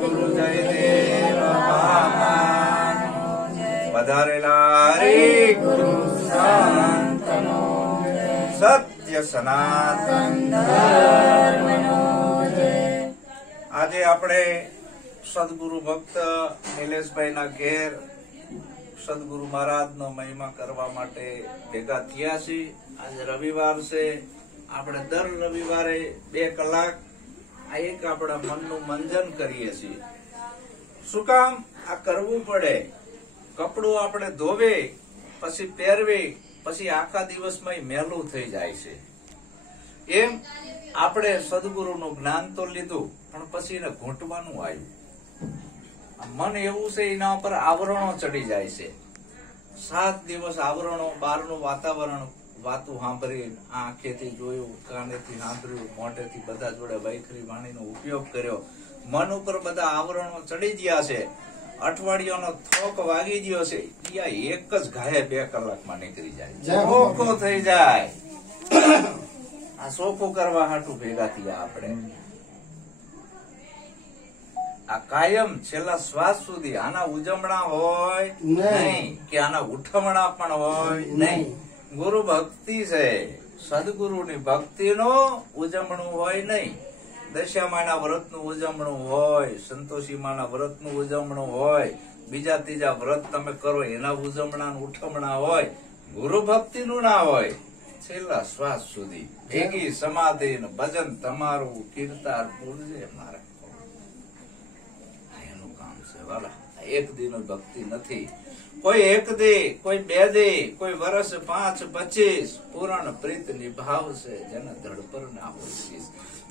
ગુરુ જયદેવ પધારેલા હરે ગુરુ સંતનો સત્ય સનાતન આજે આપણે સદગુરુ ભક્ત નિલેશભાઈ ના ઘેર સદગુરુ મહારાજ નો મહિમા કરવા માટે ભેગા થયા છીએ. આજે રવિવાર છે. આપણે દર રવિવારે 2 કલાક આ એક આપણા મનનું મંજન કરીએ છીએ. શું કામ આ કરવું પડે? કપડું આપણે ધોવે પછી પહેરવે પછી આખા દિવસમાં મેલું થઈ જાય છે. એમ આપણે સદગુરુનું જ્ઞાન તો લીધું પણ પછી એને ઘૂંટવાનું આવ્યું. મન એવું છે એના ઉપર આવરણો ચડી જાય છે. 7 દિવસ આવરણો, બહારનું વાતાવરણ, વાતું સાંભળી, આંખેથી જોયું, કાનેથી સાંભળ્યું, મોઢેથી બધા જોડે વૈખરી વાણીનો ઉપયોગ કર્યો, મન ઉપર બધા આવરણો ચડી ગયા છે. અઠવાડિયાનો થોક વાગી ગયો છે. એક જ ઘાયે 2 કલાકમાં નીકળી જાય, ચોખ્ખો થઈ જાય. આ ચોખ્ખું કરવા હાટું ભેગા થયા આપણે. આ કાયમ છેલ્લા શ્વાસ સુધી આના ઉજવણા હોય નહીં કે આના ઉઠમણા પણ હોય નહીં. ગુરુ ભક્તિ છે, સદગુરુની ભક્તિનું ઉજવણું હોય નહીં. દશામાના વ્રતનું ઉજવણું હોય, સંતોષીમાના વ્રતનું ઉજવણું હોય, બીજા ત્રીજા વ્રત તમે કરો એના ઉજવણા ઉઠમણા હોય. ગુરુ ભક્તિનું ના હોય. છેલ્લા શ્વાસ સુધી ભેગી સમાધિ ભજન તમારું કીર્તાર પૂરજે મારા. એનું કામ છે વાલા. એક દિન ભક્તિ નથી. કોઈ 1 દે, કોઈ 2 દે, કોઈ વર્ષ 5, 25 પૂર્ણ પ્રીત નિભાવશે જેને ધડપર ના હોય.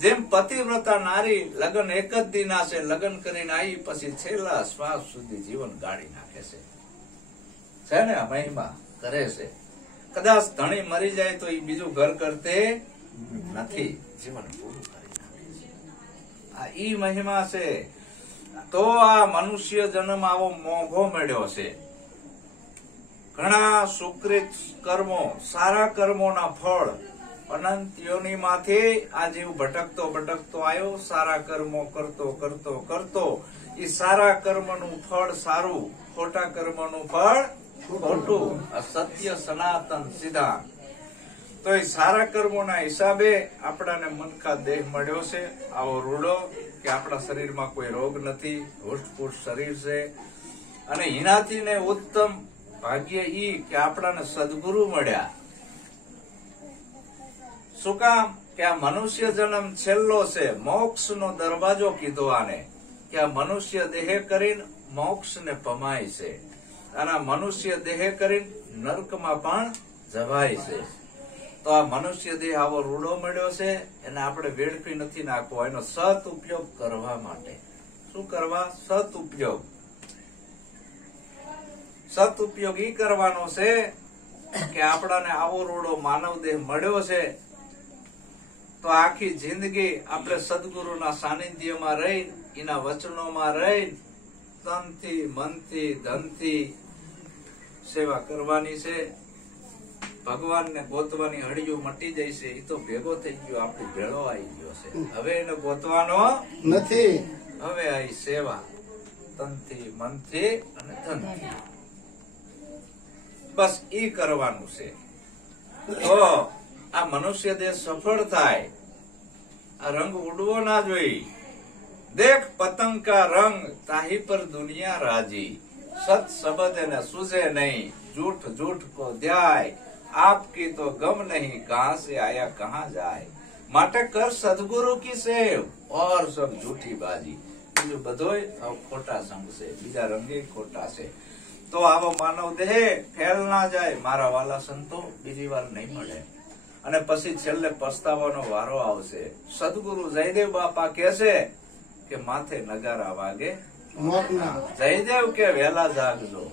જેમ પતિવ્રતા નારી લગ્ન 1 જ દિના છે, લગ્ન કરીને આવી પછી છેલ્લા શ્વાસ સુધી જીવન ગાળી નાખે છે ને મહિમા કરે છે. કદાચ ધણી મરી જાય તો એ બીજું ઘર કરતે નથી, જીવન પૂરું કરી નાખે છે. આ ઈ મહિમા છે. તો આ મનુષ્ય જન્મ આવો મોંઘો મળ્યો છે. ઘણા સુકૃત કર્મો, સારા કર્મોના ફળ અનંત યોનિમાંથી આ જીવ ભટકતો આવ્યો. સારા કર્મો કરતો એ સારા કર્મનું ફળ સારું, ખોટા કર્મનું ફળ ખોટું. આ સત્ય સનાતન સિદ્ધાંત. તો એ સારા કર્મોના હિસાબે આપણાને મનકા દેહ મળ્યો છે, આવો રૂડો કે આપણા શરીરમાં કોઈ રોગ નથી, હુષ્ટપુષ્ટ શરીર છે. અને એનાથી ને ઉત્તમ ભાગ્ય ઈ કે આપણાને સદગુરુ મળ્યા. શું કામ? કે આ મનુષ્ય જન્મ છેલ્લો છે. મોક્ષ નો દરવાજો કીધો આને, કે આ મનુષ્ય દેહ કરીને મોક્ષ ને પમાય છે. અને મનુષ્ય દેહ કરીને નર્કમાં પણ જવાય છે. તો આ મનુષ્ય દેહ આવો રૂડો મળ્યો છે, એને આપણે વેડફી નથી નાખવો. એનો સત ઉપયોગ કરવા માટે શું કરવા? સત ઉપયોગ. સદઉપયોગ ઈ કરવાનો છે કે આપણાને આવો રૂડો માનવ દેહ મળ્યો છે તો આખી જિંદગી આપણે સદગુરુના સાનિધ્યમાં રહી, એના વચનોમાં રહી, તનથી, મનથી, ધનથી સેવા કરવાની છે. ભગવાનને ગોતવાની હળિયું મટી જાય છે. એ તો ભેગો થઈ ગયો, આપણી ભેળો આવી ગયો છે. હવે એને ગોતવાનો નથી. હવે આ સેવા તનથી, મનથી અને ધનથી, બસ ઈ કરવાનું છે. તો આ મનુષ્ય દેહ સફળ થાય. આ રંગ ઉડવો ના જોઈ. દેખ પતંગ કા રંગ તાહી પર દુનિયા રાજી. સત શબ્દ એને સુઝે નહીં, झूठ झूठ को ध्याय. आपकी तो गम नहीं, कहां से आया कहां जाए. માટે કર સદગુરુ કી સેવ ઓર સબ ઝૂઠી બાજી. બીજું બધોય ખોટા સંગ છે, બીજા રંગે ખોટા છે. તો આવો માનવ દેહ ફેલ ના જાય. મારા વાલા સંતો બીજી વાર નહીં મળે અને પછી છેલ્લે પસ્તાવાનો વારો આવશે. સદગુરુ જયદેવ બાપા કહે છે કે માથે નગારા વાગે જયદેવ કે વહેલા જાગજો,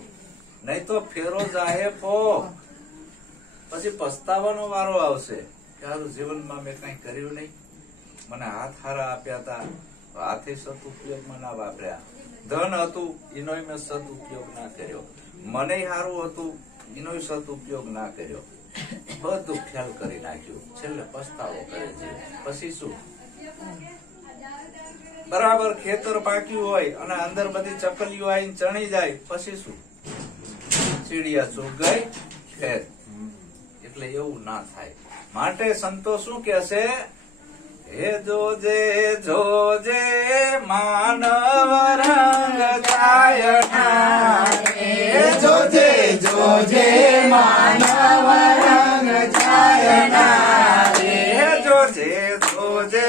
નહીં તો ફેરો જાહે પોક. પછી પસ્તાવાનો વારો આવશે કે હારું જીવનમાં મેં કઈ કર્યું નહીં, મને હાથ હારા આપ્યા હતા, હાથે સદુપયોગમાં ના વાપર્યા. ધન હતું એનો મેં સદુપયોગ ના કર્યો, મને સારું હતું એનો સદુપયોગ ના કર્યો, બધું ખ્યાલ કરી નાખ્યું. છેલ્લે પસ્તાવો કરે છે. પછી શું? બરાબર ખેતર પાક્યું હોય અને અંદર બધી ચકલીઓ આવીને ચણી જાય, પછી શું? ચીડિયા ચૂક ગઈ ખેત. એટલે એવું ના થાય. માટે સંતો શું કે છે? હે જોજે જોજે માનવ રંગ છાયના, હે જોજે જોજે માનવ રંગ છાયના, હે જોજે જોજે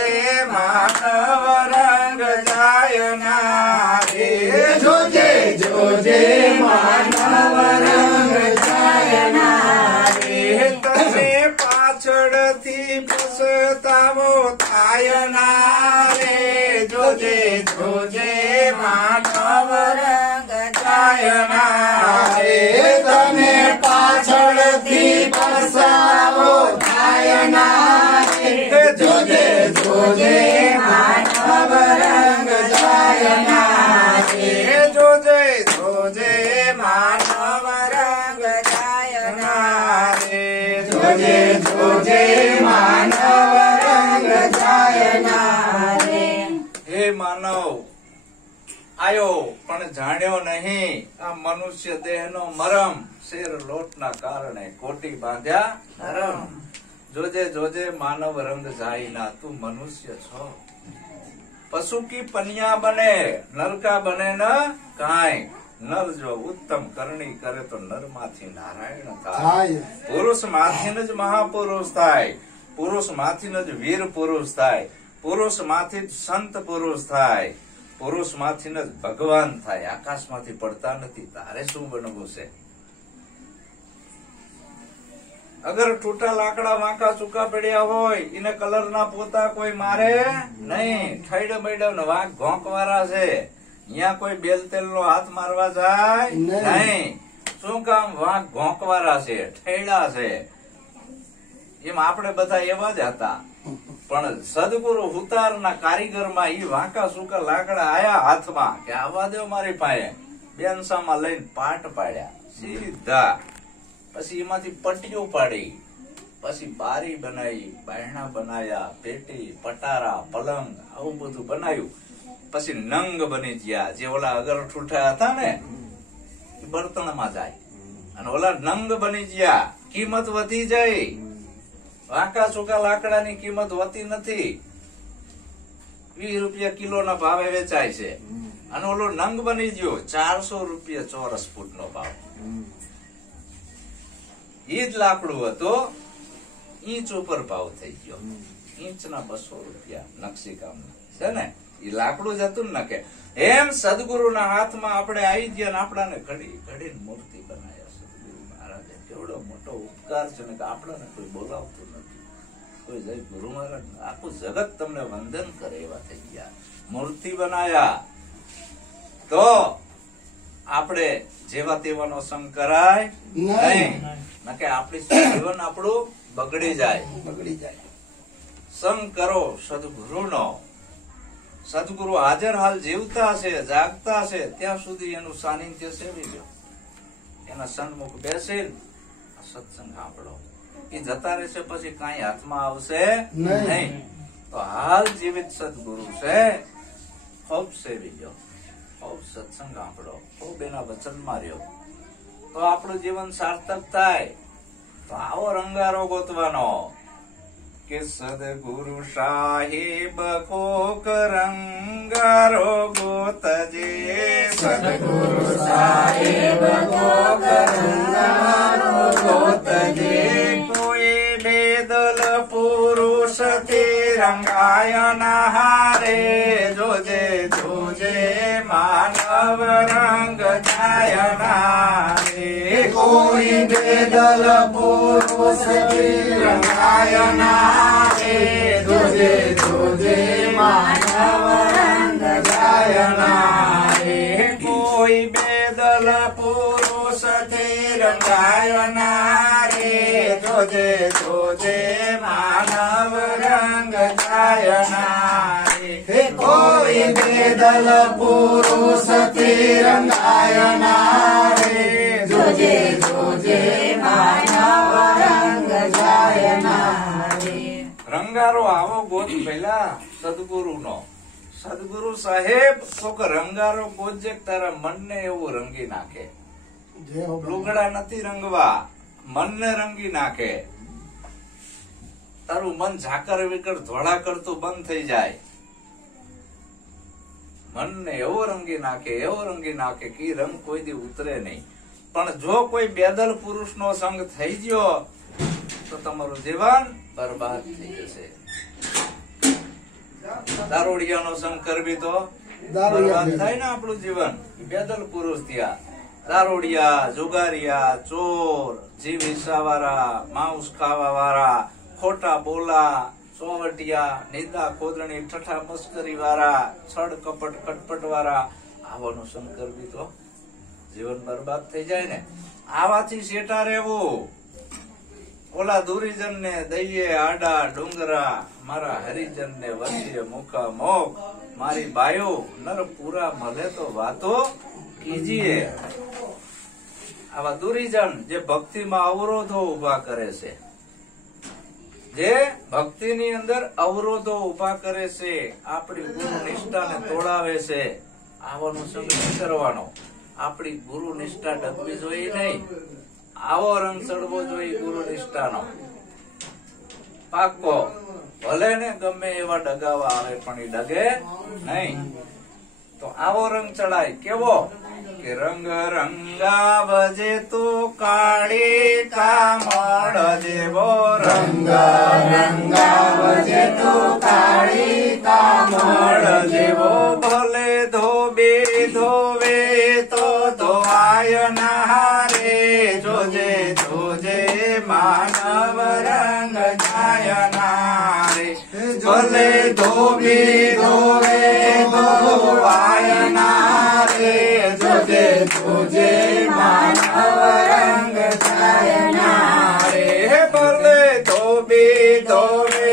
માનવ રંગ છાયના, હે જોજે જોજે માનવ રંગ છાયના, હે તને પાછળથી પછતાવો થાય ના રે, જોજે જોજે માનવ રંગ છાયના, રે તને પાછળથી પછતાવો થાય ના રે, જોજે જોજે માનવ રંગ છાયના, રે જોજે જોજે માનવ રંગ છાયના, રે જોજે જોજે માનવ રંગ છાયના રે. હે માનવ આયો પણ જાણ્યો નહીં આ મનુષ્ય દેહનો મરમ, શેર લોટના કારણે કોટી બાંધ્યા નરમ. જોજે જોજે માનવ રંગ જાય ના, તું મનુષ્ય છો. પશુ કી પનિયા બને નરકા બને ન કાંઈ, નર જો ઉત્તમ કરણી કરે તો નર માંથી નારાયણ થાય. પુરુષ માંથી જ મહાપુરુષ થાય, પુરુષ માંથી જ વીર પુરુષ થાય, પુરુષ માંથી જ સંત પુરુષ થાય, પુરુષ માંથી જ ભગવાન થાય. આકાશ માંથી પડતા નથી. તારે શું બનવું છે? અગર ટૂટા લાકડા વાંકા ચૂકા પડ્યા હોય એને કલર ના પોતા કોઈ મારે નહીં. ઠૈડ બૈડ વાંક ઘોંક વાળા છે, અહીંયા કોઈ બેલ તેલ નો હાથ મારવા જાય નહીં. શું કામ? વાંક ઘોંકવાળા છે, ઠેડા છે. એમ આપણે બધા એવા જ હતા. પણ સદગુરુ હુતારના કારીગર માં ઈ વાંકા સૂકા લાકડા આયા હાથમાં કે આવા દો મારી પાસે, બેનસામાં લઈને પાટ પાડ્યા સીધા. પછી એમાંથી પટ્ટીઓ પાડી, પછી બારી બનાવી, બાયણા બનાવ્યા, પેટી પટારા પલંગ આવું બધું બનાવ્યું. પછી નંગ બની ગયા. જે ઓલા અગર ઠૂઠા હતા ને એ બર્તન માં જાય, અને ઓલા નંગ બની ગયા. કિંમત વધી જાય. વાંકા સૂકા લાકડાની કિંમત હોતી નથી. 20 રૂપિયા કિલો ના ભાવે વેચાય છે, અને ઓલો નંગ બની ગયો 400 રૂપિયા ચોરસ ફૂટ નો ભાવ. ઈ જ લાકડું હતું, ઇંચ ઉપર ભાવ થઈ ગયો. ઇંચ ના 200 રૂપિયા નકશીકામ છે ને, એ લાકડું જ હતું ને. કે એમ સદગુરુ ના હાથમાં આપણે આવી ગયા ને આપણાને ઘડી ઘડી મૂર્તિ બનાવ્યા. સદગુરુ મહારાજે કેવડો મોટો ઉપકાર છે ને, કે આપણાને કોઈ બોલાવતું નથી. કોઈ જય ગુરુ મહારાજ, આખું જગત તમને વંદન કરે એવા થઈ ગયા. મૂર્તિ બનાયા તો આપણે જેવા તેવાનો સંગ કરાય નહીં. કે આપણી જીવન આપણું બગડી જાય. સંગ કરો સદગુરુ નો. સદગુરુ હાજર હાલ જીવતા છે, જાગતા છે, ત્યાં સુધી એનું સાનિધ્ય સેવી લો. એના સન્મુખ બેસી સત્સંગ સાંભળો. એ જતા રહેશે પછી કઈ હાથમાં આવશે નહીં. તો હાલ જીવિત સદગુરુ છે, ખૂબ સેવી લો, ખૂબ સત્સંગ સાંભળો, ખૂબ એના વચનમાં રહ્યો, તો આપણું જીવન સાર્થક થાય. તો આવો રંગારો ગોતવાનો કે સદગુરુ સાહેબ કોક રંગારો ગોતજે, સદગુરુ સાહેબ કોક રંગારો ગોતજે. કોઈ બેદલ પુરુષ થી રંગાય ના હારે, જોજે જોજે માનવ રંગ જાય ના રે. કોઈ બેદલ પુરુષ થી રંગાય ના રે, જોજે જોજે માનવ રંગ જાય ના રે. કોઈ બેદલ પુરુષ થી રંગાય ના રે, જોજે જોજે માનવ રંગ જાય ના રે. કોઈ બેદલ પુરુષ થી રંગાય ના રે, જોજે જોજે માનવ રંગ જાય ના રે. રંગારો આવો ગોત પેલા સદગુરુ નો. સદગુરુ સાહેબ કોક રંગારો ગોજે તારા મનને એવું રંગી નાખે. લુગડા નથી રંગવા, મનને રંગી નાખે. તારું મન ઝાકર વિકર ધોળા કરતું બંધ થઈ જાય. મનને એવો રંગી નાખે કે રંગ કોઈ દી ઉતરે નહીં. પણ જો કોઈ બેદલ પુરુષ નો સંગ થઈ ગયો તો તમારું જીવન બરબાદ થઈ જશે. દારૂડિયાનો સંગ કરવી તો બરબાદ થાય ને આપણું જીવન. બેદલ પુરુષ થયા, દારૂડિયા, જુગારિયા, ચોર, જીવ હિસ્સા વાળા, માંસ ખાવા વાળા, ખોટા બોલા, સોવટિયા, નિંદા ખોદણી, ઠઠા મસ્કરી વાળા, છળ કપટ કટપટ વાળા, આવાનો સંગ કરવી તો જીવન બરબાદ થઈ જાય ને. આવાથી શેઠા રહેવું. ઓલા દુરીજન ને દઈએ આડા ડુંગરા, મારા હરિજન ને વચ્ચે મુખા મોખ, મારી બાયો નર પૂરા મળે તો વાતો કીજીએ. આવા દુરીજન જે ભક્તિમાં અવરોધો ઉભા કરે છે, જે ભક્તિની અંદર અવરોધો ઉભા કરે છે, આપણી ગુરુ નિષ્ઠાને તોડાવે છે, આવાનો સંગ નહીં કરવાનો. આપણી ગુરુ નિષ્ઠા ડગવી જોઈએ નહીં. આવો રંગ ચડવો જોઈએ ગુરુ નિષ્ઠાનો પાક્કો. ભલે ને ગમે એવા ડગાવા આવે પણ એ ડગે નહીં. તો આવો રંગ ચડાય. કેવો? કે રંગ રંગાવજે તું કાળી કામળ જેવો, રંગ રંગાવજે તું કાળી કામળ જેવો, ભલે ધોબે ધોવે તો ધોવાય ના રે, જોજે જોજે માનવ રંગ જાય ના રે, ભલે ધોબી ધોવે તો ધોવાય ના રે, જોજે જોજે માનવ રંગ જાય ના રે, ભલે ધોબી ધોવે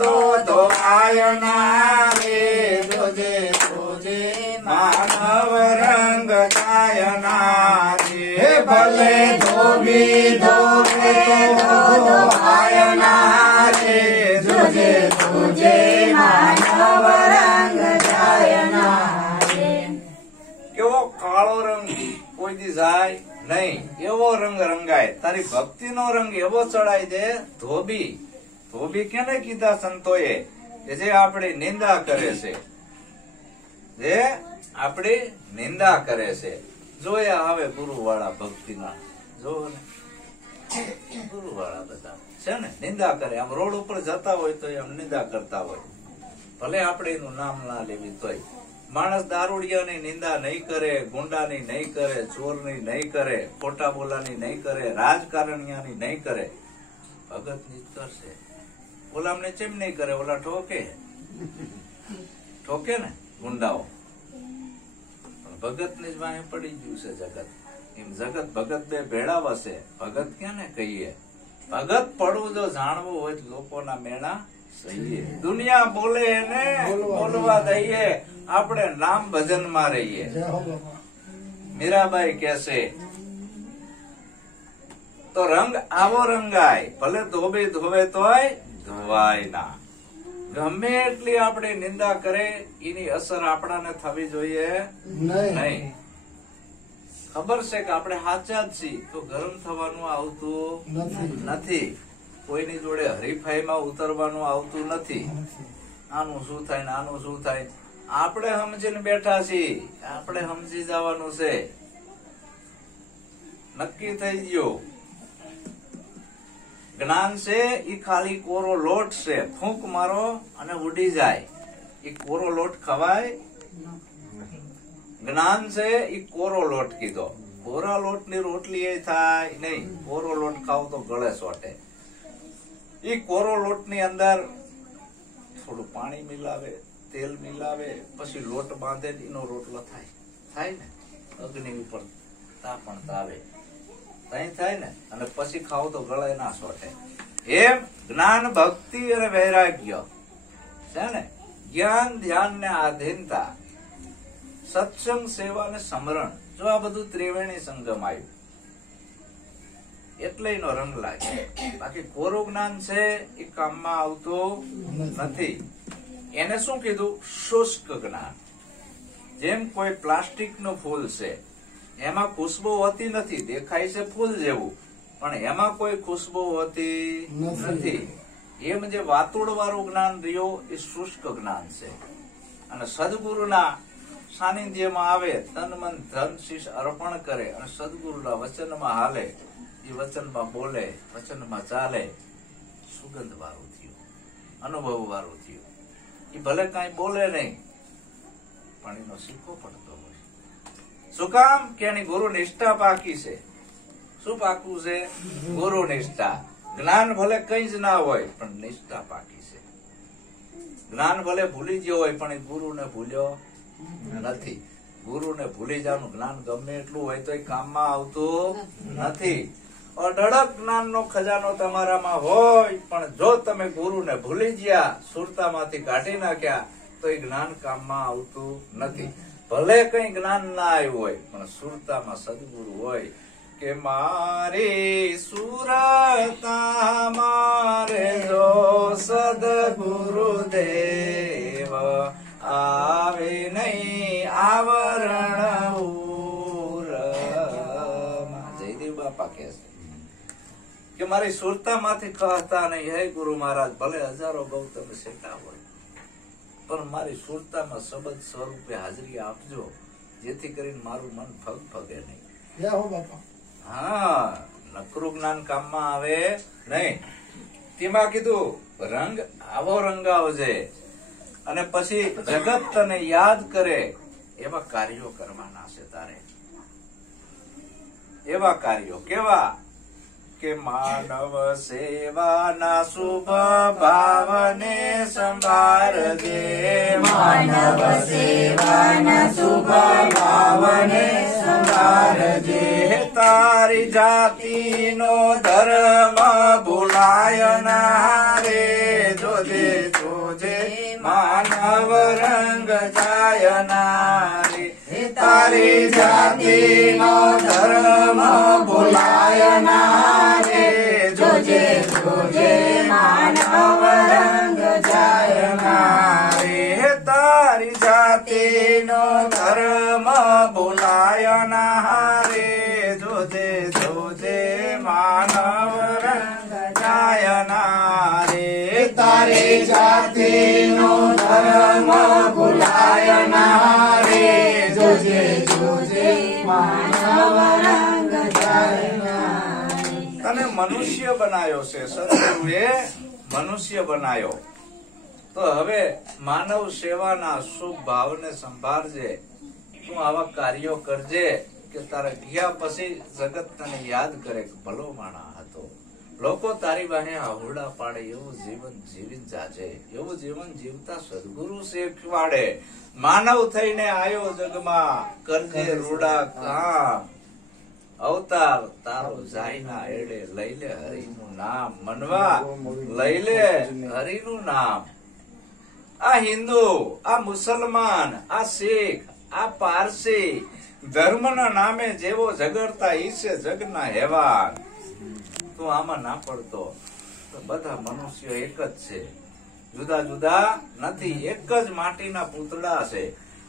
તો ધોવાય ના રે, જોજે જોજે માનવ રંગ જાય ના રે, ભલે ધોબી ધોવે તો ધોવાય ના રે, જોજે જોજે માનવ રંગ જાય ના રે. કેવો કાળો રંગ કોઈ દી જાય નહીં, એવો રંગ રંગાય. તારી ભક્તિ નો રંગ એવો ચડાય દે. ધોબી ધોબી કેને કીધા સંતોએ? કે જે આપણી નિંદા કરે છે, જે આપણી નિંદા કરે છે. જોયા આવે ગુરુ વાળા ભક્તિના, જો ગુરુ વાળા બધા છે ને નિંદા કરે. આમ રોડ ઉપર જતા હોય તો એમ નિંદા કરતા હોય, ભલે આપણે એનું નામ ના લેવી તોય. માણસ દારૂડિયાની નિંદા નહીં કરે, ગુંડાની નહીં કરે, ચોરની નહીં કરે, ખોટા બોલાની નહીં કરે, રાજકારણિયાની નહીં કરે, ભગતની જ કરશે. ઓલામને ચેમ નહીં કરે? ઓલા ઠોકે ઠોકે ને ગુંડાઓ, પણ ભગત ની જ વાંહે પડી ગયું છે જગત. એમ જગત ભગત બે ભેળા વસે. ભગત ક્યાં ને કહીએ? ભગત પડવું જો જાણવું હોય લોકોના મેળા સહીએ. દુનિયા બોલે એને બોલવા દઈએ, આપણે નામ ભજન માં રહીએ. મીરાબાઈ કહેશે તો રંગ આવો રંગાય, ભલે ધોબે ધોવે તોય ધોવાય ના. ગમે એટલી આપણે નિંદા કરે એની અસર આપણાને થવી જોઈએ નહીં. ખબર છે કે આપણે સાચા જ છીએ તો ગરમ થવાનું આવતું નથી. કોઈની જોડે હરીફાઈમાં ઉતરવાનું આવતું નથી. આનું શું થાય ને આનું શું થાય, આપણે સમજીને બેઠા છીએ. આપણે સમજી જવાનું છે. નક્કી થઈ ગયું. જ્ઞાન છે એ ખાલી કોરો લોટ છે. ફૂંક મારો અને ઉડી જાય. એ કોરો લોટ ખવાય? જ્ઞાન છે એ કોરો લોટ કીધો. કોરા લોટ ની રોટલી એ થાય નહીં. કોરો લોટ ખાવ તો ગળે સોટે. એ કોરો લોટ ની અંદર થોડું પાણી મિલાવે, તેલ મિલાવે, પછી લોટ બાંધે, એનો રોટલો થાય ને. અગ્નિ ઉપર તાપણ તાવે થાય ને, અને પછી ખાવ તો ગળે ના સોટે. એમ જ્ઞાન, ભક્તિ અને વૈરાગ્ય છે ને, જ્ઞાન, ધ્યાન ને આધીનતા, સત્સંગ, સેવા ને સમરણ, જો આ બધું ત્રિવેણી સંગમ આવ્યું એટલે એનો રંગ લાગે. બાકી કોરું જ્ઞાન છે એ કામમાં આવતું નથી. એને શું કીધું? શુષ્ક જ્ઞાન. જેમ કોઈ પ્લાસ્ટિક નું ફૂલ છે, એમાં ખુશ્બુ હોતી નથી, દેખાય છે ફૂલ જેવું, પણ એમાં કોઈ ખુશ્બુ હોતી નથી. એમ જે વાતુડ વાળું જ્ઞાન રહ્યું એ શુષ્ક જ્ઞાન છે. અને સદગુરુના સાનિધ્યમાં આવે, તન મન ધન શીશ અર્પણ કરે અને સદગુરુના વચનમાં હાલે, એ વચનમાં બોલે, વચનમાં ચાલે, સુગંધ વાળું થયું, અનુભવ વાળું થયું. એ ભલે કઈ બોલે નહીં, પણ એનો સિક્કો પડતો હોય. શું કામ? કે એની ગુરુ નિષ્ઠા પાકી છે. શું પાકું છે? ગુરુ નિષ્ઠા. જ્ઞાન ભલે કઈ જ ના હોય, પણ નિષ્ઠા પાકી છે. જ્ઞાન ભલે ભૂલી ગયો હોય, પણ એ ગુરુને ભૂલ્યો નથી. ગુરુને ભૂલી જવાનું જ્ઞાન ગમે એટલું હોય તો એ કામમાં આવતું નથી. અઢળક જ્ઞાનનો ખજાનો તમારામાં હોય, પણ જો તમે ગુરુને ભૂલી ગયા, સુરતામાંથી કાઢી નાખ્યા, તો એ જ્ઞાન કામમાં આવતું નથી. ભલે કઈ જ્ઞાન ના આવ્યું હોય, પણ સુરતામાં સદગુરુ હોય કે મારી સુરતા મારે જો સદગુરુ દેવ આવે નહીં આવરણ જયદેવ બાપા કહે છે કે મારી સુરતા માંથી કહતા નહીં, હે ગુરુ મહારાજ ભલે હજારો ગૌતમ સેટા હોય, પણ મારી સુરતામાં શબ્દ સ્વરૂપે હાજરી આપજો, જેથી કરીને મારું મન ફગે નહીં. હા, નકરું જ્ઞાન કામમાં આવે નહીં. તેમાં કીધું રંગ આવો રંગાવજે, અને પછી જગત તને યાદ કરે એવા કાર્યો કરવાના છે તારે. એવા કાર્યો કેવા? કે માનવ સેવાના શુભ ભાવને સંભાળજે, માનવ સેવાના શુભ ભાવને સંભાળજે. તારી જાતિનો ધર્મ ભૂલાય ના રે, જોજે જોજે માનવ રંગ જાય ના રે. તારી જાતિનો ધર્મ ભૂલાય ના રે, જોજે જોજે માનવ રંગ જાય ના રે. તારી જાતિનો ધર્મ ભૂલાય ના રે, જોજે જોજે માનવ રંગ જાય ના રે. તારી જાતિનો ધર્મ ભૂલાય ના રે, જોજે જોજે માનવ રંગ જાય ના રે. તને મનુષ્ય બનાયો છે, સદગુરુએ મનુષ્ય બનાયો. તો હવે માનવ સેવાના શુભ ભાવને સંભાળજે. તું આવા કાર્યો કરજે કે તારે ગયા પછી જગત તને યાદ કરે કે ભલો માણા હતો. લોકો તારી વાહે આહુડા પાડે એવું જીવન જીવી જાજે. એવું જીવન જીવતા સદગુરુ શીખવાડે. માનવ થઈને આયો જગમાં, કરજે રૂડા કામ. અવતાર તારો જાય ના એડે, લઈ લે હરિનું નામ. મનવા લઈ લે હરિનું નામ. આ હિન્દુ, આ મુસલમાન, આ શીખ, આ પારસી, ધર્મના નામે જેવો ઝઘડતા ઈસે જગના હેવાન. તું આમાં ના પડતો તો બધા મનુષ્ય એક જ છે, જુદા જુદા નથી. એક જ માટીના પૂતળા છે.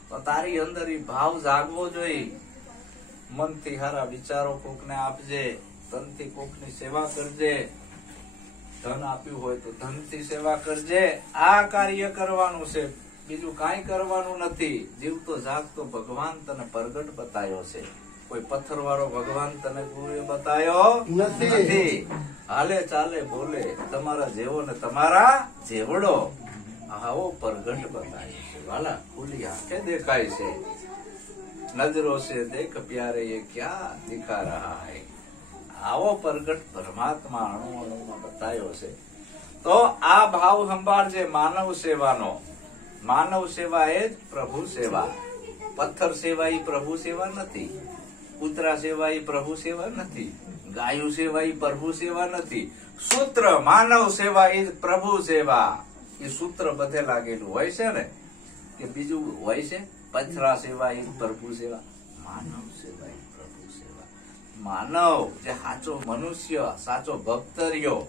તો તારી અંદર ઈ ભાવ જાગવો જોઈએ. મનથી હારા વિચારો કોકને આપજે, તનથી કોકની સેવા કરજે. ધન આપ્યું હોય તો ધનથી સેવા કરજે. આ કાર્ય કરવાનું છે, બીજું કાંઈ કરવાનું નથી. જીવતો જાગતો ભગવાન તને પ્રગટ બતાયો છે. કોઈ પથ્થર વાળો ભગવાન તને ગુરુએ બતાયો નથી. હાલે ચાલે બોલે તમારા જેવો ને તમારા જેવડો આવો પ્રગટ બતાયો છે. વાલા ખુલ્લી આંખે દેખાય છે. નજરો से देख प्यारे ये क्या दिखा रहा है. આવો પ્રગટ પરમાત્મા અણુ અણુમાં બતાયો છે. તો આ ભાવ સંભાળજે માનવ સેવાનો. માનવ સેવા એ જ પ્રભુ સેવા. પથ્થર સેવા એ પ્રભુ સેવા નથી. કૂતરા સેવા એ પ્રભુ સેવા નથી. ગાયું સેવા એ પ્રભુ સેવા નથી. સૂત્ર માનવ સેવા એ પ્રભુ સેવા. એ સૂત્ર બધે લાગેલું હોય છે ને, કે બીજું હોય છે? પથરા સેવા એ પ્રભુ સેવા, માનવ સેવા એ પ્રભુ સેવા. માનવ જે સાચો મનુષ્ય, સાચો ભક્ત રહ્યો,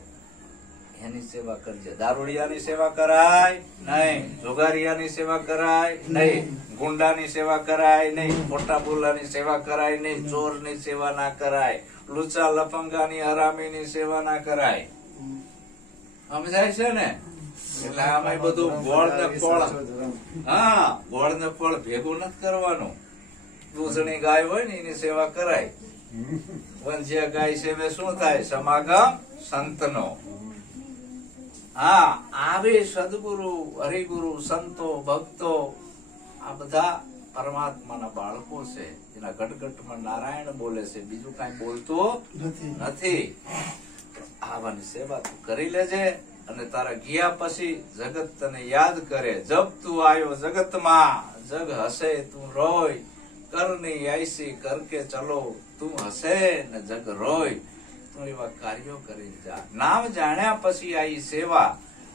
એની સેવા કરજે. દારૂડિયાની સેવા કરાય નહીં, જોગારિયાની સેવા કરાય નહીં, ગુંડાની સેવા કરાય નહીં, મોટા બોલાની સેવા કરાય નહીં, ચોરની સેવા ના કરાય, લુચા લફંગાની હરામીની સેવા ના કરાય. સમજાય છે ને? એટલે આમાં બધું ગોળ ને ફળ, હા, ગોળ ને ફળ ભેગું નથી કરવાનું. દૂધણી ગાય હોય ને એની સેવા કરાય. વંશીય ગાય સેવે શું થાય? સમાગમ સંતનો. હા, આવે સદગુરુ, હરિગુરુ, સંતો, ભક્તો આ બધા પરમાત્માના બાળકો છે. એના ગટગટમાં નારાયણ બોલે છે, બીજું કઈ બોલતું નથી. આવાની સેવા તું કરી લેજે અને તારા ગયા પછી જગત તને યાદ કરે. જબ તું આવ્યો જગતમાં, જગ હસે તું રોય, કરની આઈસી કરકે ચલો, તું હસે ને જગ રોય. તું એવા કાર્યો કરી જા. નામ જાણ્યા પછી આ સેવા.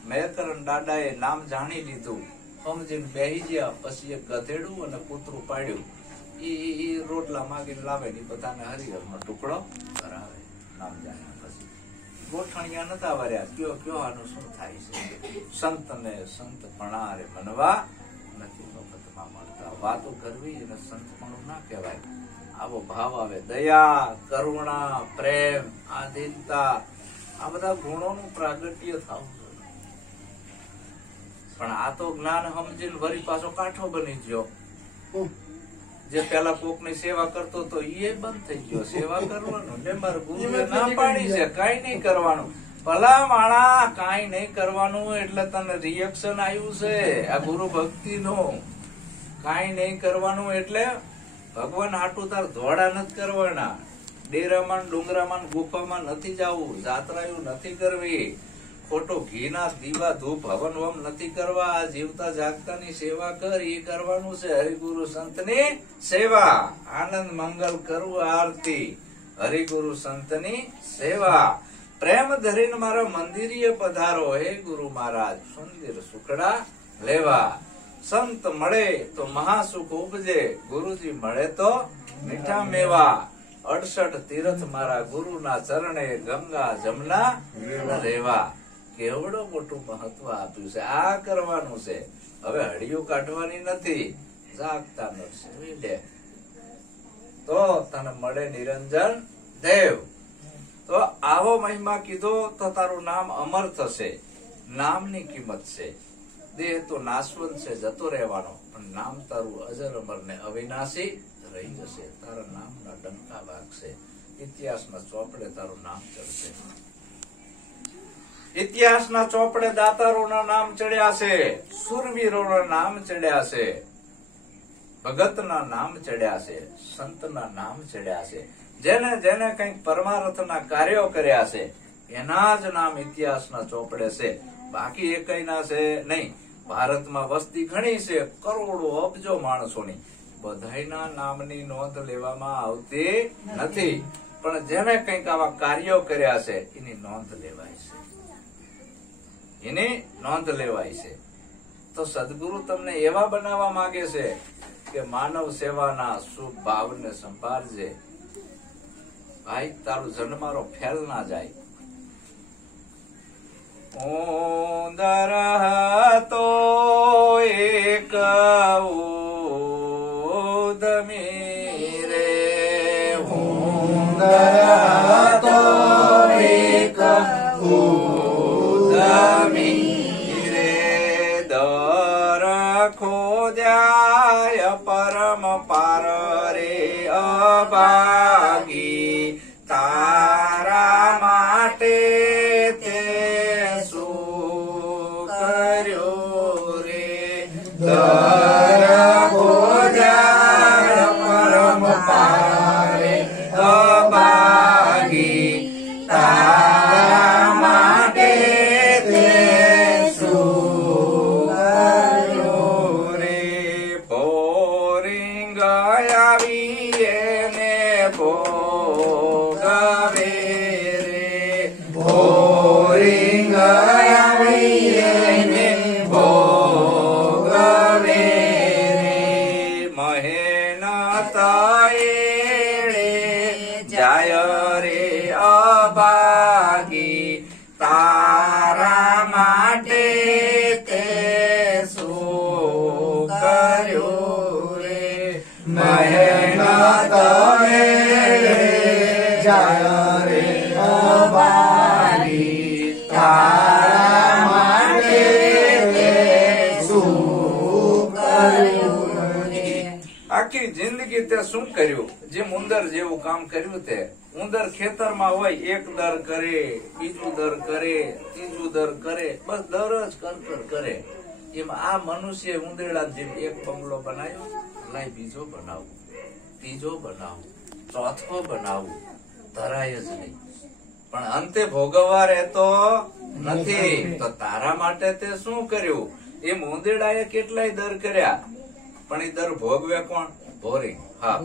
મેકરણ દાદાએ નામ જાણી લીધું, સમજીને બેહી ગયા. પછી એક ગધેડું અને કૂતરું પાડ્યું. ઈ રોટલા માગીને લાવે ને બધાને હરિહરનો ટુકડો કરાવે. નામ જાણ્યા પછી ગોઠણિયા નતા વર્યા. કયો આનું શું થાય છે? સંત ને સંત પણારે મનવા નથી મફતમાં મળતા. વાતો કરવી અને સંતપણું ના કહેવાય. આવો ભાવ આવે. દયા, કરુણા, પ્રેમ, આધીનતા આ બધા ગુણોનું પ્રાગટ્ય થવું જોઈએ. પણ આ તો જ્ઞાન સમજીને વરી પાછો કાઠો બની ગયો. જે પેલા કોક ની સેવા કરતો તો એ બંધ થઈ ગયો. સેવા કરવાનું ને મારા ગુરુએ ના પાડી છે, કઈ નહીં કરવાનું. ભલા માણા કઈ નહીં કરવાનું એટલે તને રિએક્શન આવ્યું છે આ ગુરુ ભક્તિ નું. કઈ નહીં કરવાનું એટલે ભગવાન હાટું તાર ધોળા નથી કરવાના. ડેરામાં, ડુંગરામાં, ગુફામાં નથી જવું. જાત્રાયું નથી કરવી. ખોટો ઘીના દીવા ધૂપ હવન વમ નથી કરવા. આ જીવતા જાગતા ની સેવા કર, એ કરવાનું છે. હરિગુરુ સંત ની સેવા. આનંદ મંગલ કરવું આરતી. હરિગુરુ સંત ની સેવા. પ્રેમ ધરીને મારા મંદિરીએ પધારો, હે ગુરુ મહારાજ સુંદર સુખડા લેવા. સંત મળે તો મહાસુખ ઉપજે, ગુરુજી મળે તો મીઠા મેવા. 68 તીર્થ મારા ગુરુના ચરણે, ગંગા જમના રેવા. કેવડો મોટું મહત્વ આપ્યું છે. આ કરવાનું છે. હવે હડિયું કાઢવાની નથી. જાગતા નરસિંહ લે તો તને મળે નિરંજન દેવ. તો આવો મહિમા કીધો તો તારું નામ અમર થશે. નામની કિંમત છે. દેહ તો નાશવંત છે, જતો રહેવાનો, પણ નામ તારું અજર અમર ને અવિનાશી રહી જશે. તારા નામના ડંકા વાગશે. ઇતિહાસના ચોપડે તારું નામ ચડશે. ઇતિહાસના ચોપડે દાતારોના નામ ચડ્યા છે, સુરવીરોના નામ ચડ્યા છે, ભગતના નામ ચડ્યા છે, સંતના નામ ચડ્યા છે. જેને જેને કંઈક પરમાર્થના કાર્યો કર્યા છે એના જ નામ ઇતિહાસના ચોપડે છે. બાકી એકઈના છે નહીં. ભારતમાં વસ્તી ઘણી છે, કરોડો અબજો માણસોની. બધાના નામની નોંધ લેવામાં આવતી નથી, પણ જેને કંઈક આવા કાર્યો કર્યા છે એની નોંધ લેવાય છે. એની નોંધ લેવાય છે. તો સદગુરુ તમને એવા બનાવવા માંગે છે કે માનવ સેવાના શુભ ભાવને સંભાળજે. ભાઈ તારું જન્મારો ફેલ ના જાય. ઉંદર હતો એક ઉદમી રે, ઉંદર હતો એક ઉદમી રે, દર ખોદ્યા પરમ પાર રે અભાગી. તારા માટે તે શું કર્યું રે, દર ખોદ્યા પરમ પાર રે અભાગી. તારા માટે તે શું કર્યું રે. બોરિંગ આવી એને ભોગવે રે, બોરિંગ આવી એને ભોગવે આખી જિંદગી તે શું કર્યું? જેમ ઉંદર જેવું કામ કર્યું. તે ઉંદર ખેતરમાં હોય, એક દર કરે, બીજું દર કરે, ત્રીજું દર કરે, બસ દર જ કર કરે. એમ આ મનુષ્ય ઉંદરડા જેમ એક બંગલો બનાવ્યો, લાઈ બીજો બનાવું, ત્રીજો બનાવું, ચોથો બનાવું, ધરાય જ નહીં. પણ અંતે ભોગવવા રહેતો નથી. તો તારા માટે તે શું કર્યું? એમ ઉંદરડાએ કેટલાય દર કર્યા, પણ એ દર ભોગવે કોણ? ભોરી. હા,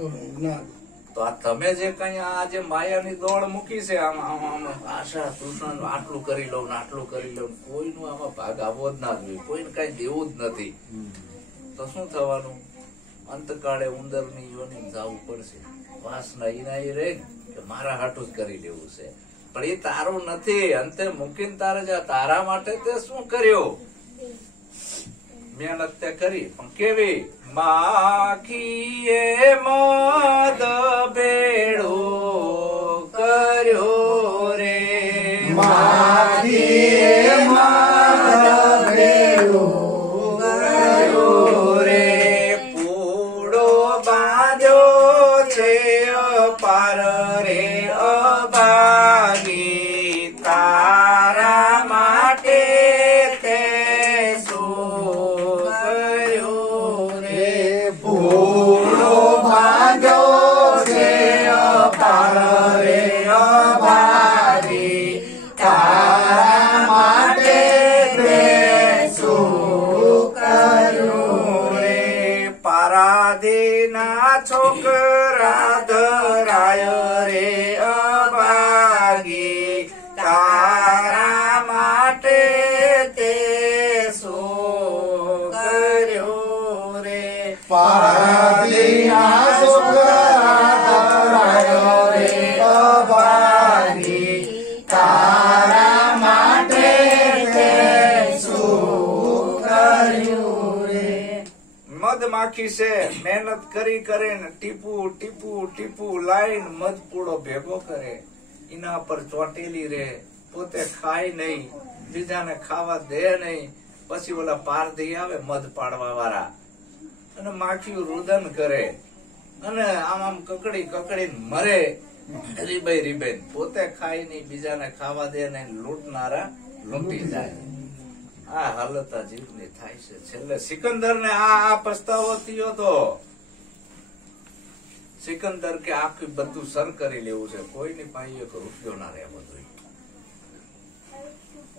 તો આ તમે જે કઈ આ જે માયાની દોડ મૂકી છે, આમાં આશા તૃષ્ણા આટલું કરી લઉં ને આટલું કરી લઉં, કોઈનું આમાં ભાગ આવવો જ ના જોઈએ, કોઈને કઈ દેવું જ નથી. તો શું થવાનું? અંતકાળે ઉંદર ની યોની જવું પડશે. વાસના ઈના એ રહે કે મારા હાટું જ કરી લેવું છે, પણ એ તારું નથી. અંતે મૂકીને તારે જા. તારા માટે તે શું કર્યું? મહેનત તે કરી, પણ કેવી? માખીએ મદ ભેળો કર્યો રે, માખીએ મદ ભેળો કર્યો રે, પૂડો બાંધ્યો છે અપાર રે અભાગી. તારા માટે તે શું કર્યું રે? પૂડો બાંધ્યો છે અપાર રે અભાગી. તારા માટે તે શું કર્યું રે? પારાદીના છોકરા ધરાય રે અભાગી. તારા માટે તે શું કર્યું રે? પારાદીના છોકરા ધરાય રે અભાગી. તારા માટે તે શું કર્યું રે? મધમાખી છે, મહેનત કરી કરીને ટીપું ટીપું ટીપું લાઈન મધ પૂડો ભેગો કરે, એના પર ચોટેલી રે, પોતે ખાય નહીં, બીજાને ખાવા દે નહીં. પછી ઓલા પારધી આવે મધ પાડવા વાળા, અને માખીઓ રુદન કરે, અને આમ આમ કકડી મરે, રીબાઈ પોતે ખાય નહીં, બીજાને ખાવા દે નહીં, લૂંટનારા લૂંટી જાય. આ હાલત આ જીવની થાય છે. છેલ્લે સિકંદર ને આ પસ્તાવો થયો તો સિકંદર કે આખું બધું સર કરી લેવું છે, કોઈની પાસે એક રૂપિયો ના રહે બધું.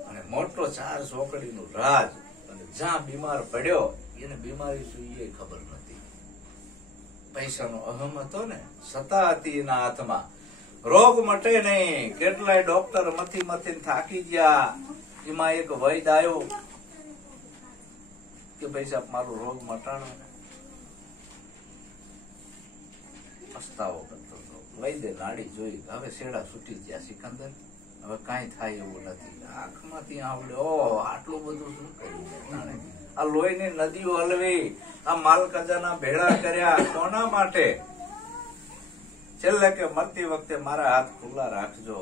અને મોટો 4 ચોકડીનું રાજ, અને જ્યાં બીમાર પડ્યો એને બીમારી શું એ ખબર નથી. પૈસાનો અહમ હતો ને, સત્તા હતી એના હાથમાં, રોગ મટે નહીં. કેટલાય ડોક્ટર મથી થાકી ગયા. એમાં એક વૈદ આવ્યો કે ભાઈ સાહેબ મારો રોગ મટાડો. પસ્તાવો કરતો હતો. વૈદે નાડી જોઈ, હવે શેડા છૂટી ગયા સિકંદર, હવે કાંઈ થાય એવું નથી. આંખમાંથી આવડ્યો, આટલું બધું શું કર્યું? આ લોહીની નદીઓ હલવી, આ માલ ખજાના ભેળા કર્યા, કોના માટે? છેલ્લે કે મરતી વખતે મારા હાથ ખુલ્લા રાખજો.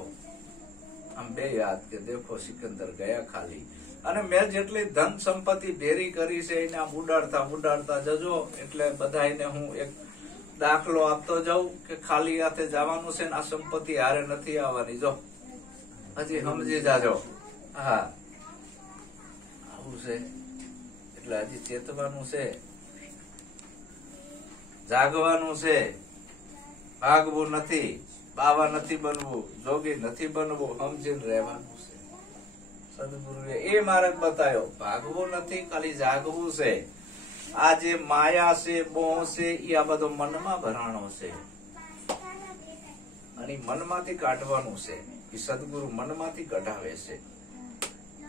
આમ 2 હાથ કે દેખો સિકંદર ગયા ખાલી. અને મેં જેટલી ધન સંપત્તિ ભેરી કરી છે એને આમ ઉડાડતા જજો. એટલે બધાને હું એક દાખલો આપતો જાઉં કે ખાલી હાથે જવાનું છે ને આ સંપત્તિ હારે નથી આવવાની. જો હજી સમજી જાજો. હા, આવું છે. એટલે હજી ચેતવાનું છે, જાગવાનું છે, ભાગવું નથી, બાવા નથી બનવું, જોગી નથી બનવું, સમજીને રહેવાનું છે. સદગુરુએ એ માર્ગ બતાવ્યો. ભાગવું નથી, ખાલી જાગવું છે. આ જે માયા છે, મોહ છે, એ આ બધો મનમાં ભરાણો છે, અને મનમાંથી કાઢવાનું છે. એ સદગુરુ મનમાંથી કઢાવે છે,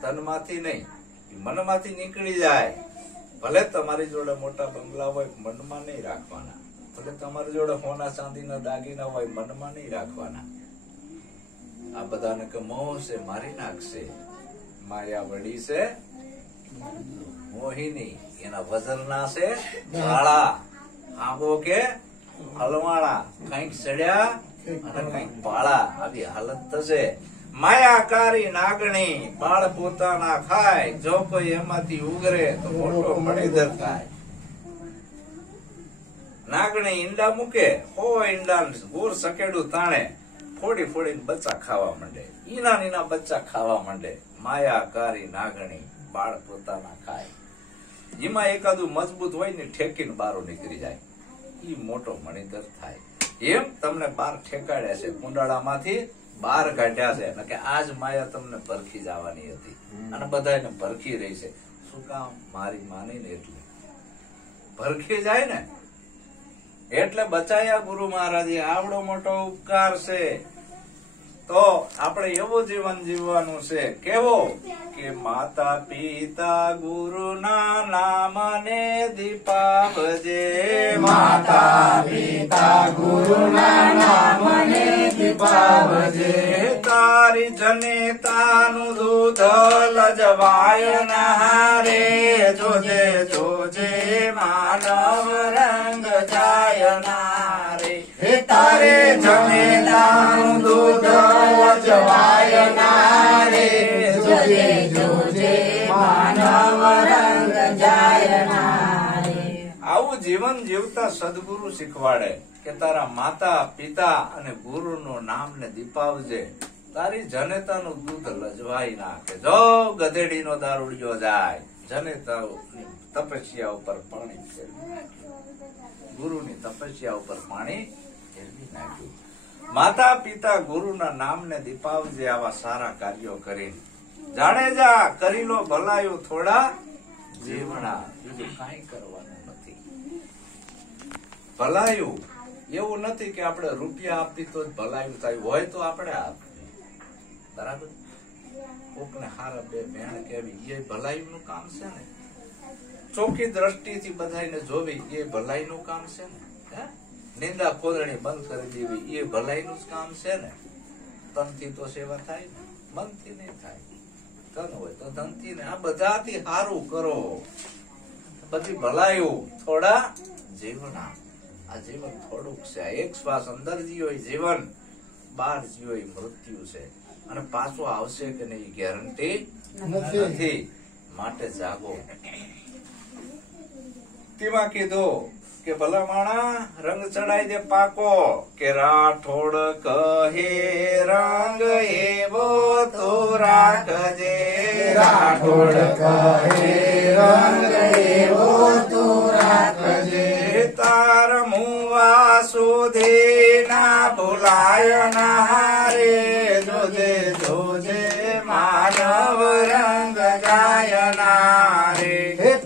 તનમાંથી નહીં. મનમાંથી નીકળી જાય. ભલે તમારી જોડે મોટા બંગલા હોય, મનમાં નહીં રાખવાના. ભલે તમારી જોડે સોના ચાંદીના દાગીના હોય, મનમાં નહીં રાખવાના. આ બધાને કે મોહ છે મારી નાખશે. માયા વડી છે મોહિની, એના વજરના છે કાળા, આંબો કે હલવાળા, કઈક ચડ્યા અને કઈક પાળા. આવી હાલત થશે. માયાકારી નાગણી બાળ પોતાના ખાય, જો કોઈ એમાંથી ઉગરે તો મોટો મણીધર થાય. નાગણી ઈંડા મૂકે, હો ઈંડા ગોળ સકેડું તાણે ફોડી ફોડીને બચ્ચા ખાવા માંડે, ઈના બચ્ચા ખાવા માંડે. માયાકારી નાગણી બાળ પોતાના ખાય. એમાં એકાદું મજબૂત હોય ને ઠેકીને બારો નીકળી જાય, ઈ મોટો મણિધર થાય. એમ તમને બાર ઠેકાડ્યા છે, કુંડાળામાંથી બાર કાઢ્યા છે, એટલે કે આજ માયા તમને ભરખી જવાની હતી અને બધાને ભરખી રહી છે. શું કામ? મારી માની ને એટલે ભરખી જાય ને એટલે બચાયા ગુરુ મહારાજે. આવડો મોટો ઉપકાર છે. તો આપણે એવું જીવન જીવવાનું છે. કેવો? કે માતા પિતા ગુરુના નામને દીપાવજે, માતા પિતા ગુરુના નામને દીપાવજે. તારી જનેતાનું દૂધ લજવાય ના રે, જોજે જોજે માનવ રંગ જાય ના રે. તારે જનેતાનું દૂધ લજવાય ના રે, જોજે જોજે માનવ રંગ જાય ના રે. આવું જીવન જીવતા સદગુરુ શીખવાડે કે તારા માતા પિતા અને ગુરુનું નામ ને દીપાવજે. તારી જનેતાનું દૂધ લજવાઈ નાખે. જો ગધેડીનો દારૂડિયો જાય, જનેતાની તપસ્યા ઉપર પાણી ફેરવી નાખ્યું, ગુરુની તપસ્યા ઉપર પાણી ફેરવી નાખ્યું. માતા પિતા ગુરુના નામને દીપાવજે. આવા સારા કાર્યો કરી જાડેજા કરી લો ભલાયું થોડા જીવણા, બીજું કાંઈ કરવાનું નથી. ભલાયું એવું નથી કે આપણે રૂપિયા આપી તો જ ભલાયું થાય, હોય તો આપણે આપીએ. બરાબર? કોકને હારા બે ભેણ કેવી એ ભલાયું નું કામ છે ને. ચોખ્ખી દ્રષ્ટિથી બધાને જોવી એ ભલાઈ નું કામ છે ને. નિંદા ખોદણી બંધ કરી દેવી એ ભલાઈ નું જ કામ છે ને. તનથી તો સેવા થાય ને, મનથી નહીં થાય. ધન હોય તો ધનથી ને. આ બધાથી સારું કરો, બધી ભલાયું થોડા જીવના. આ જીવન થોડુંક છે. એક શ્વાસ અંદર જીવો જીવન, બાર જીવો મૃત્યુ છે. અને પાછો આવશે કે નહીં ગેરંટી નથી. માટે જાગો. તેમાં કીધું કે ભલા માણા રંગ ચડાઈ દે પાકો, કે રાઠોડ કહે રંગ એવો તો રાખજે, રાઠોડ કહે રંગ એવો તો રાખજે. તાર મુવા સુધી ના ભૂલાય ના રે, જોજે જોજે માનવ રંગ જાય ના રે.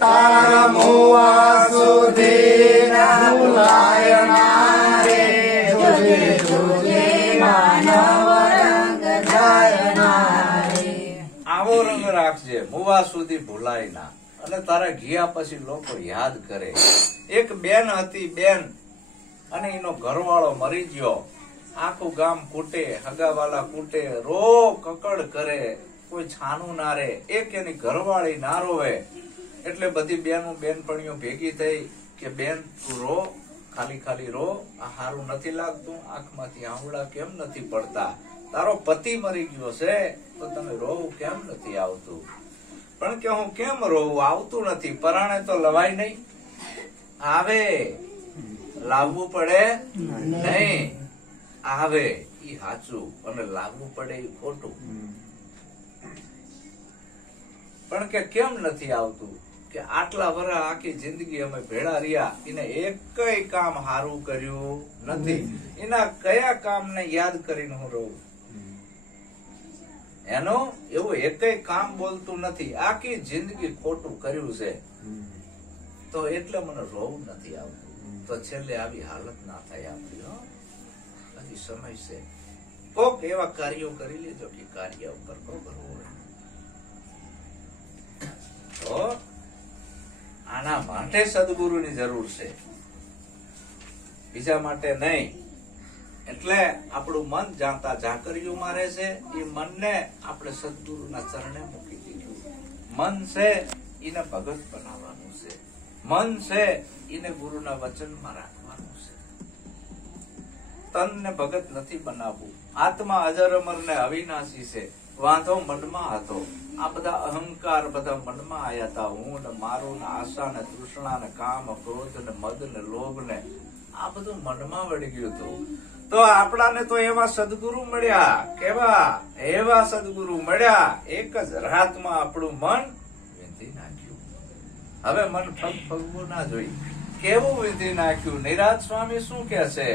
તાર મુવા સુધી ના ભૂલાય ના રે, જોજે જોજે માનવ રંગ જાય ના રે. આવો રંગ રાખજે, મુવા સુધી ભૂલાય ના. અને તારા ગયા પછી લોકો યાદ કરે. એક બેન હતી, બેન અને એનો ઘરવાળો મરી ગયો. આખું ગામ કૂટે, હગાવાલા કૂટે, રો કકડ કરે, કોઈ છાનું ના રે. એક એની ઘરવાળી ના રોવે. એટલે બધી બેનપણીઓ ભેગી થઈ કે બેન તું રો, ખાલી ખાલી રો, આ સારું નથી લાગતું, આંખમાંથી આંવળા કેમ નથી પડતા, તારો પતિ મરી ગયો છે તો તમે રોવું કેમ નથી આવતું? પણ કે હું કેમ રોવું, આવતું નથી. પરાણે તો લવાય નહીં. આવે લાવવું પડે નહીં, આવે ઈ સાચું અને લાવવું પડે ઈ ખોટું. પણ કે કેમ નથી આવતું? કે આટલા વર્ષ આખી જિંદગી અમે ભેળા રહ્યા, એને એકય કામ સારું કર્યું નથી. એના કયા કામને યાદ કરીને હું રહું? એનો એવું એકય કામ બોલતું નથી. આખી જિંદગી ખોટું કર્યું છે તો એટલે મને રોવું નથી આવતું. તો છેલ્લે આવી હાલત ના થાય આપણી. હજી સમય છે. કોક એવા કાર્યો કરી લેજો કે કાર્ય ઉપર ખબર હોય. તો આના માટે સદગુરુની જરૂર છે, બીજા માટે નહીં. એટલે આપણું મન જાણતા ઝાકરિયુંમાં રહે છે. એ મનને આપણે સદગુરુના ચરણે મૂકી દીધું. મન છે એને ભગત બનાવવાનું છે. મન છે એને ગુરુના વચનમાં રાખવાનું છે. તનને ભગત નથી બનાવવું. આત્મા અજર અમર ને અવિનાશી છે. વાંધો મનમાં હતો. આ બધા અહંકાર બધા મનમાં આવ્યા હતા. હું ને મારું ને આશા ને તૃષ્ણા ને કામ ક્રોધ ને મદ ને લોભ ને આ બધું મનમાં વળી ગયું હતું. તો આપણાને તો એવા સદગુરુ મળ્યા, કેવા એવા સદગુરુ મળ્યા, એક જ રાતમાં આપણું મન વિંધી નાખ્યું. હવે મન ફગવું ના જોઈ, કેવું વિંધી નાખ્યું. નિરાજ સ્વામી શું કે છે?